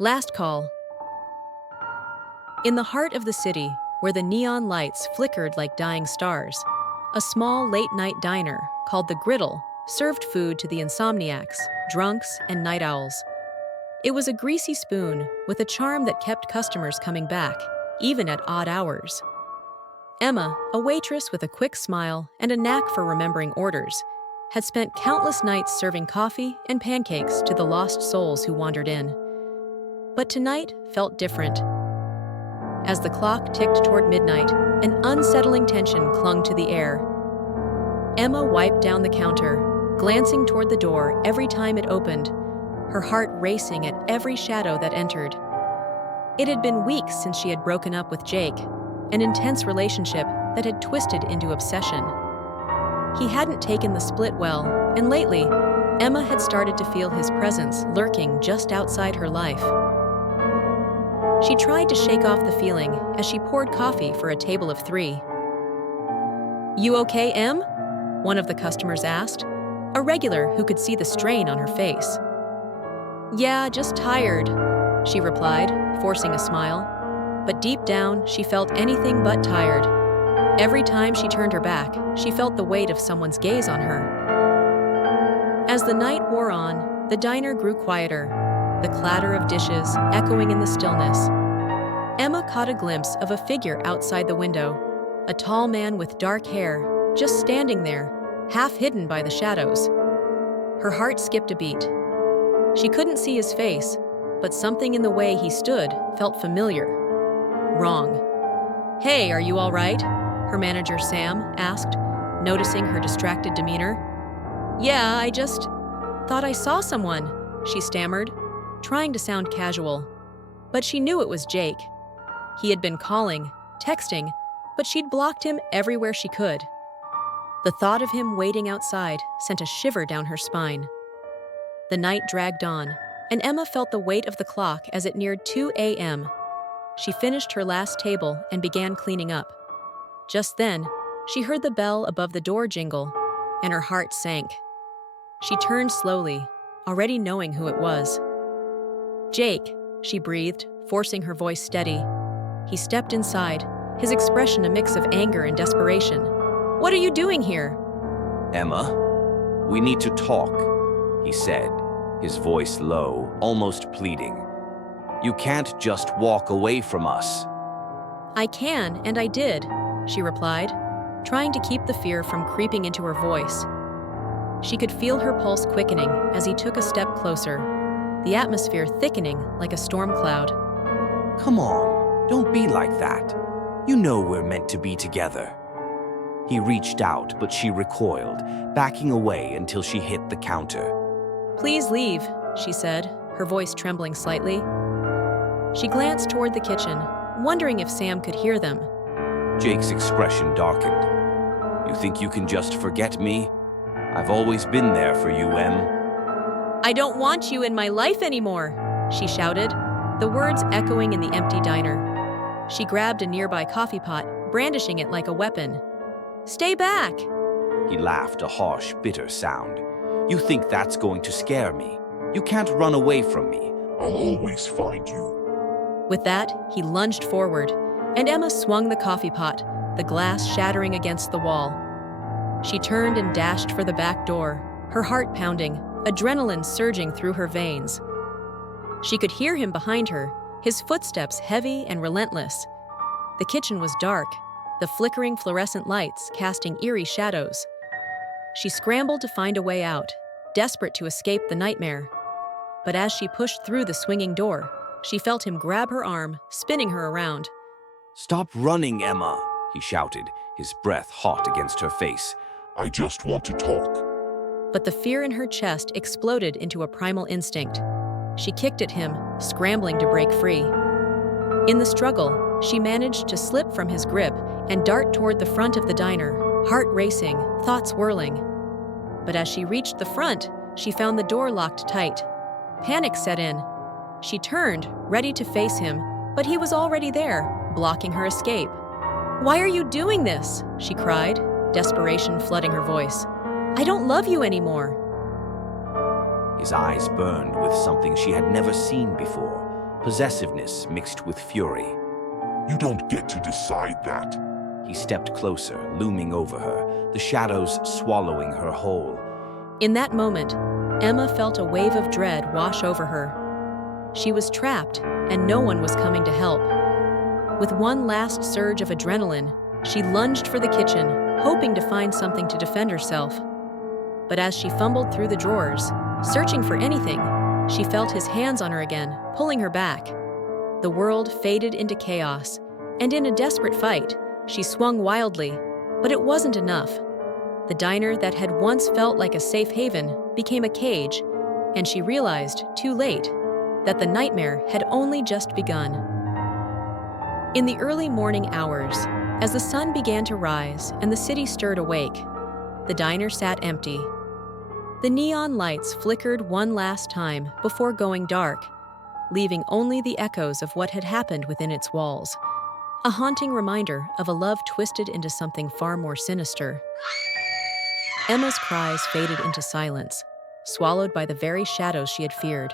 Last call. In the heart of the city, where the neon lights flickered like dying stars, a small late-night diner called The Griddle served food to the insomniacs, drunks, and night owls. It was a greasy spoon with a charm that kept customers coming back, even at odd hours. Emma, a waitress with a quick smile and a knack for remembering orders, had spent countless nights serving coffee and pancakes to the lost souls who wandered in. But tonight felt different. As the clock ticked toward midnight, an unsettling tension clung to the air. Emma wiped down the counter, glancing toward the door every time it opened, her heart racing at every shadow that entered. It had been weeks since she had broken up with Jake, an intense relationship that had twisted into obsession. He hadn't taken the split well, and lately, Emma had started to feel his presence lurking just outside her life. She tried to shake off the feeling as she poured coffee for a table of 3. "You okay, Em?" one of the customers asked, a regular who could see the strain on her face. "Yeah, just tired," she replied, forcing a smile. But deep down, she felt anything but tired. Every time she turned her back, she felt the weight of someone's gaze on her. As the night wore on, the diner grew quieter, the clatter of dishes echoing in the stillness. Emma caught a glimpse of a figure outside the window, a tall man with dark hair, just standing there, half hidden by the shadows. Her heart skipped a beat. She couldn't see his face, but something in the way he stood felt familiar. Wrong. "Hey, are you all right?" her manager Sam asked, noticing her distracted demeanor. "Yeah, I just thought I saw someone," she stammered, trying to sound casual. But she knew it was Jake. He had been calling, texting, but she'd blocked him everywhere she could. The thought of him waiting outside sent a shiver down her spine. The night dragged on, and Emma felt the weight of the clock as it neared 2 a.m. She finished her last table and began cleaning up. Just then, she heard the bell above the door jingle, and her heart sank. She turned slowly, already knowing who it was. "Jake," she breathed, forcing her voice steady. He stepped inside, his expression a mix of anger and desperation. "What are you doing here?" "Emma, we need to talk," he said, his voice low, almost pleading. "You can't just walk away from us." "I can, and I did," she replied, trying to keep the fear from creeping into her voice. She could feel her pulse quickening as he took a step closer, the atmosphere thickening like a storm cloud. "Come on, don't be like that. You know we're meant to be together." He reached out, but she recoiled, backing away until she hit the counter. "Please leave," she said, her voice trembling slightly. She glanced toward the kitchen, wondering if Sam could hear them. Jake's expression darkened. "You think you can just forget me? I've always been there for you, Em." "I don't want you in my life anymore," she shouted, the words echoing in the empty diner. She grabbed a nearby coffee pot, brandishing it like a weapon. "Stay back!" He laughed, a harsh, bitter sound. "You think that's going to scare me? You can't run away from me. I'll always find you." With that, he lunged forward, and Emma swung the coffee pot, the glass shattering against the wall. She turned and dashed for the back door, her heart pounding, adrenaline surging through her veins. She could hear him behind her, his footsteps heavy and relentless. The kitchen was dark, the flickering fluorescent lights casting eerie shadows. She scrambled to find a way out, desperate to escape the nightmare. But as she pushed through the swinging door, she felt him grab her arm, spinning her around. "Stop running, Emma," he shouted, his breath hot against her face. "I just want to talk." But the fear in her chest exploded into a primal instinct. She kicked at him, scrambling to break free. In the struggle, she managed to slip from his grip and dart toward the front of the diner, heart racing, thoughts whirling. But as she reached the front, she found the door locked tight. Panic set in. She turned, ready to face him, but he was already there, blocking her escape. "Why are you doing this?" she cried, desperation flooding her voice. "I don't love you anymore." His eyes burned with something she had never seen before, possessiveness mixed with fury. You don't get to decide that. He stepped closer, looming over her, the shadows swallowing her whole. In that moment, Emma felt a wave of dread wash over her. She was trapped, and no one was coming to help. With one last surge of adrenaline, she lunged for the kitchen, hoping to find something to defend herself. But as she fumbled through the drawers, searching for anything, she felt his hands on her again, pulling her back. The world faded into chaos, and in a desperate fight, she swung wildly, but it wasn't enough. The diner that had once felt like a safe haven became a cage, and she realized, too late, that the nightmare had only just begun. In the early morning hours, as the sun began to rise and the city stirred awake, the diner sat empty. The neon lights flickered one last time before going dark, leaving only the echoes of what had happened within its walls, a haunting reminder of a love twisted into something far more sinister. Emma's cries faded into silence, swallowed by the very shadows she had feared.